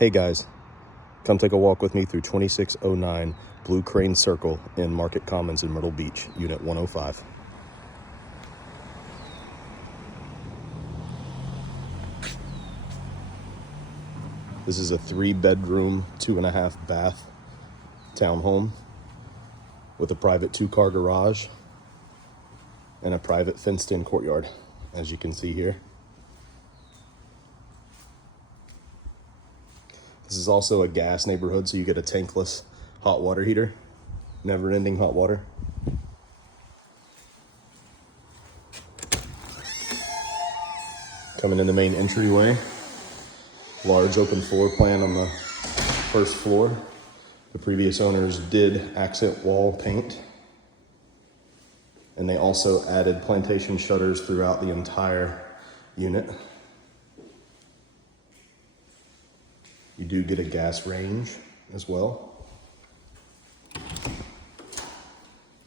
Hey guys, come take a walk with me through 2609 Blue Crane Circle in Market Commons in Myrtle Beach, Unit 105. This is a 3-bedroom, 2.5 bath townhome with a private 2-car garage and a private fenced-in courtyard, as you can see here. This is also a gas neighborhood, so you get a tankless hot water heater, never-ending hot water. Coming in the main entryway, large open floor plan on the first floor. The previous owners did accent wall paint, and they also added plantation shutters throughout the entire unit. You do get a gas range as well.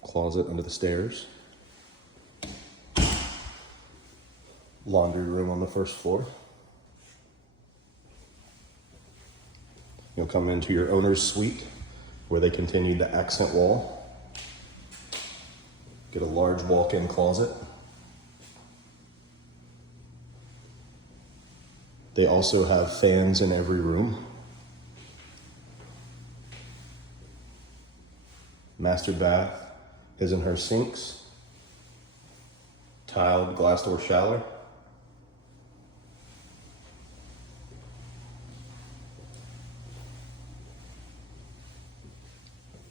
Closet under the stairs. Laundry room on the first floor. You'll come into your owner's suite where they continued the accent wall. Get a large walk-in closet. They also have fans in every room. Master bath, his and her sinks. Tiled glass door shower.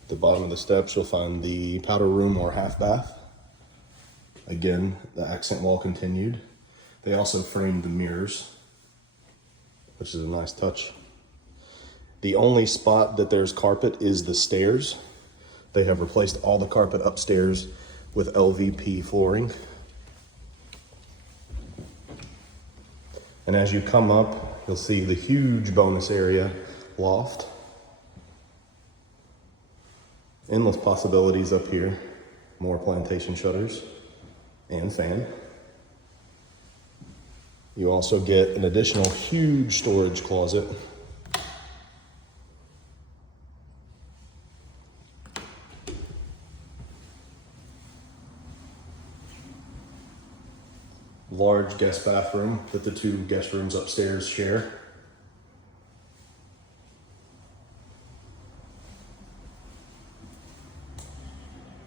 At the bottom of the steps, you'll find the powder room or half bath. Again, the accent wall continued. They also framed the mirrors, which is a nice touch. The only spot that there's carpet is the stairs. They have replaced all the carpet upstairs with LVP flooring. And as you come up, you'll see the huge bonus area loft. Endless possibilities up here. More plantation shutters and fan. You also get an additional huge storage closet. Large guest bathroom that the 2 guest rooms upstairs share.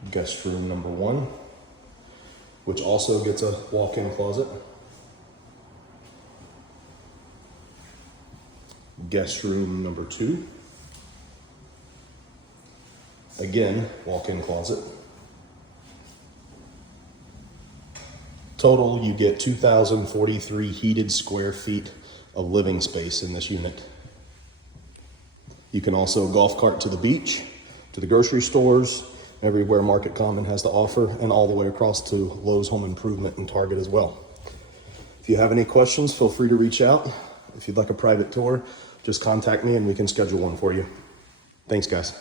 Guest room number 1, which also gets a walk-in closet. Guest room number 2. Again, walk-in closet. Total, you get 2,043 heated square feet of living space in this unit. You can also golf cart to the beach, to the grocery stores, everywhere Market Common has to offer, and all the way across to Lowe's Home Improvement and Target as well. If you have any questions, feel free to reach out. If you'd like a private tour, just contact me and we can schedule one for you. Thanks, guys.